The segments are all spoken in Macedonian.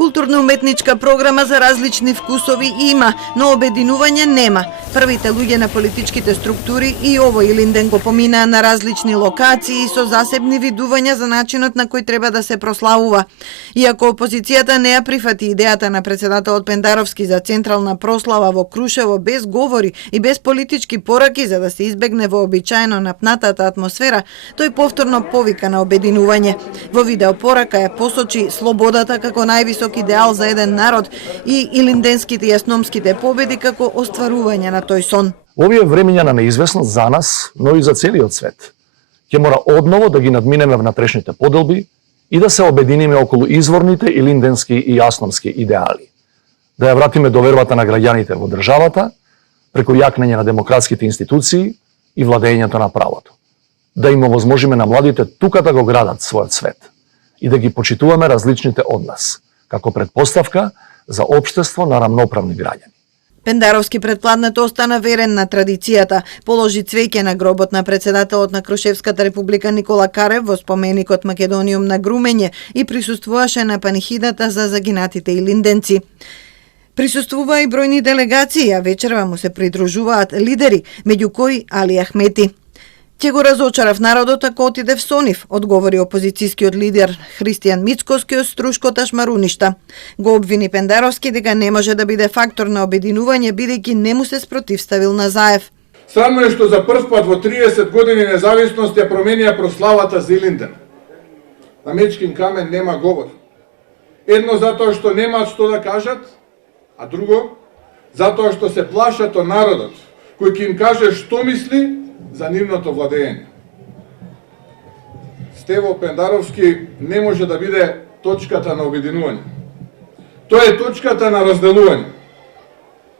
Културно-уметничка програма за различни вкусови има, но обединување нема. Првите луѓе на политичките структури и овој Илинден го поминаа на различни локации со засебни видувања за начинот на кој треба да се прославува. Иако опозицијата не ја прифати идејата на председателот Пендаровски за централна прослава во Крушево без говори и без политички пораки за да се избегне вообичаено напнатата атмосфера, тој повторно повика на обединување. Во видеопорака ја посочи слободата како највисок идеал за еден народ и илинденските и асномските победи како остварување на тој сон. Овие времења на неизвестност за нас, но и за целиот свет, ќе мора одново да ги надминеме внатрешните поделби и да се обединиме околу изворните илинденски и асномски идеали. Да ја вратиме довербата на граѓаните во државата, преку јакнење на демократските институции и владењето на правото. Да им овозможиме на младите тука да го градат својот свет и да ги почитуваме различните од нас, како предпоставка за општество на рамноправни граѓани. Пендаровски предпладнато остана верен на традицијата, положи цвеќе на гробот на председателот на Крушевската република Никола Карев во споменикот Македониум на Грумење и присуствуваше на панихидата за загинатите илинденци. Присуствува и бројни делегации, а вечерва му се придружуваат лидери, меѓу кои Али Ахмети. Ќе го разочарав народот ако отиде в Сонив, одговори опозицијскиот лидер Христијан Мицкоски од Струшко Ташмаруништа. Го обвини Пендаровски дека не може да биде фактор на обединување бидејќи не му се спротивставил на Заев. Срамно е што за прв пат во 30 години независност ја променија прославата за Илинден. На Мечкин камен нема говор. Едно затоа што немаат што да кажат, а друго затоа што се плашат од народот, кој ќе им каже што мисли за нивното владење. Стево Пендаровски не може да биде точката на обединување. Тоа е точката на разделување.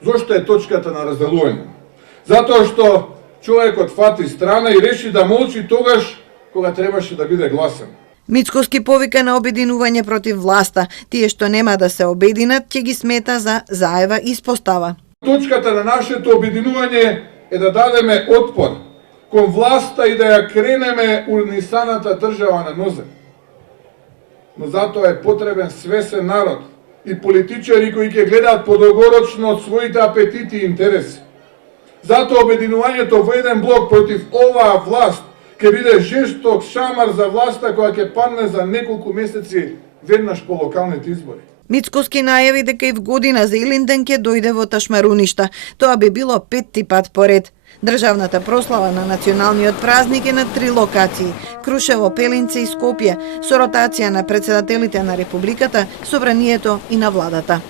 Зошто е точката на разделување? Затоа што човекот фати страна и реши да молчи тогаш кога требаше да биде гласен. Мицкоски повика на обединување против власта. Тие што нема да се обединат, ќе ги смета за Заева испостава. Точката на нашето обединување е да дадеме отпор кон власта и да ја кренеме урнисаната држава на нозе. Но затоа е потребен свесен народ и политичари кои ќе гледаат подолгорочно од своите апетити и интереси. Затоа обединувањето во еден блок против оваа власт ќе биде жесток шамар за власта која ќе падне за неколку месеци веднаш по локалните избори. Мицкоски најави дека и в година за Илинден ќе дојде во Ташмаруништа. Тоа би било 5-ти пат поред. Државната прослава на националниот празник е на 3 локации – Крушево, Пелинце и Скопје, со ротација на председателите на Републиката, Собранието и на владата.